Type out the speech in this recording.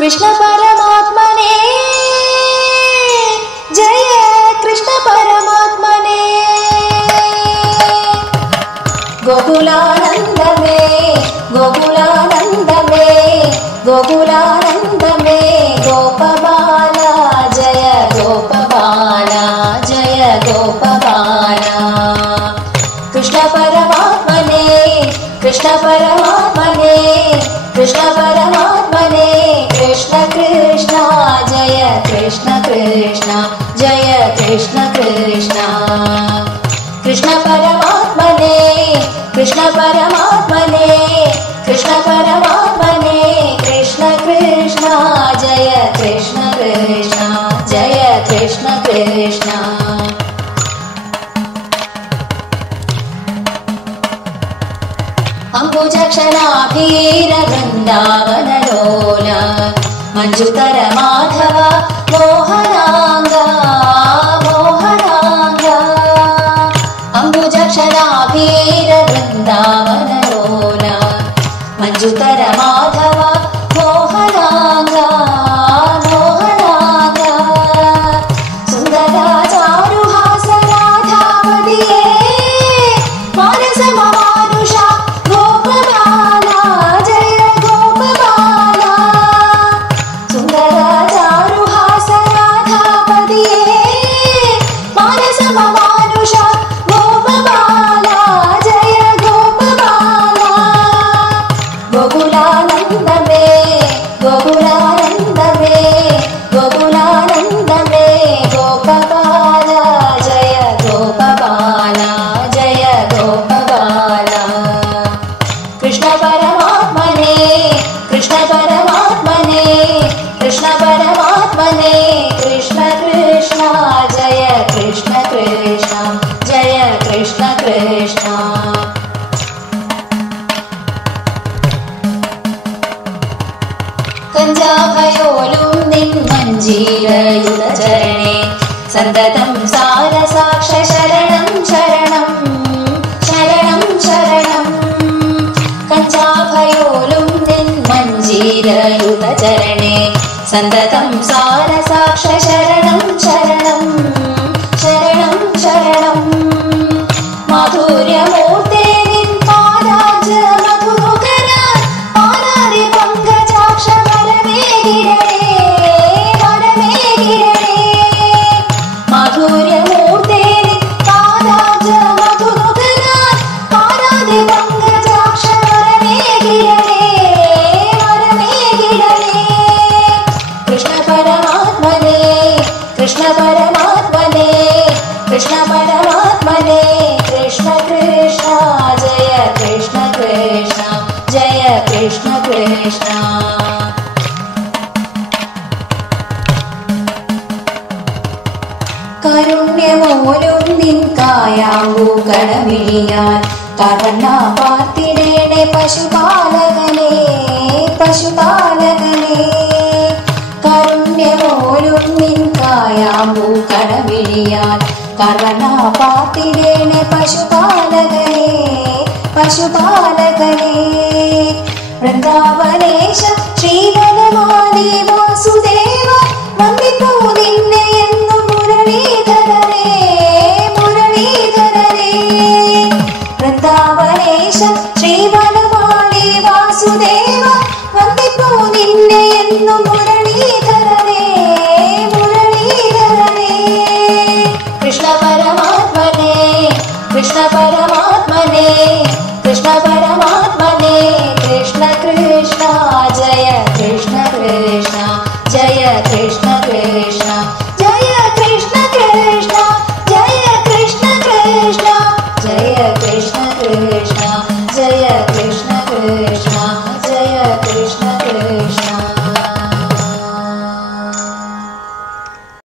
कृष्ण परमात्मने जय कृष्ण परमात्मने गोकुलानंद में गोकुलानंद में गोकुलानंद में गोपबाला जय गोपबाला जय गोपबाला कृष्ण परमात्मने कृष्ण परमात्मने कृष्ण परमात्मने कृष्ण कृष्ण जय कृष्ण कृष्ण जय कृष्ण कृष्ण कृष्ण परमात्मने कृष्ण परमात्मने कृष्ण परमात्मने कृष्ण कृष्ण जय कृष्ण कृष्ण जय कृष्ण कृष्ण अंबुजक्षणाभीर वृंदावनलोल मंजुतर माधव मोहनांगा मोहनांगा अंबुजक्षणाभीर वृंदावनलोल मंजुतर माधव मोहनांगा मोहनांगा सुंदर चारुहास राधावदिये मानस मानुषा गोपबाला जय गोपबाला सुंदर चारुहास राधावदिये मानस मानुषा गोपबाला जय गोपबाला गोकुलानंद में गोकुलानंद में गोकुलानंद में गोपबाला जय गोपबाला जय गोपबाला कृष्ण परमात्मने कृष्ण परमात्मने कृष्ण परमात्मने कृष्ण कृष्ण जय कृष्ण कृष्ण जय कृष्ण कृष्ण कञ्जाभयोलुं निन्मञ्जीरयुतचरणे सन्ततं सारसाक्ष शरणं शरणं शरणं शरणं कञ्जाभयोलुं निन्मञ्जीरयुतचरणे सन्ततं सारसाक्ष शरणं शरणं शरणं शरणं माधुर्यमूर्ते निन्पादाब्ज मधुकर पादादि पङ्कजाक्ष परमे गिरणे माधुर्यमूर्ते निन्पादाब्ज मधुकर पादादि पङ्कजाक्ष परमे गिरणे कृष्ण परमात्मने कृष्ण परमात्मने कृष्ण परमात्मने कृष्ण कृष्ण जय कृष्ण कृष्ण जय कृष्ण कृष्ण കാരുണ്യമോലും നിൻ കായാമ്പൂ കടമിഴിയാൽ കടന്ന പാർത്തിടേണെ പശുപാലകനെ പശുപാലകനെ കാരുണ്യമോലും നിൻ കായാമ്പൂ കടമിഴിയാൽ കടന്ന പാർത്തിടേണെ പശുപാലകനെ പശുപാലകനെ വൃന്ദാവനേശ ശ്രീവനമാലി വാസുദേവ വന്ദിപ്പൂ നിൻ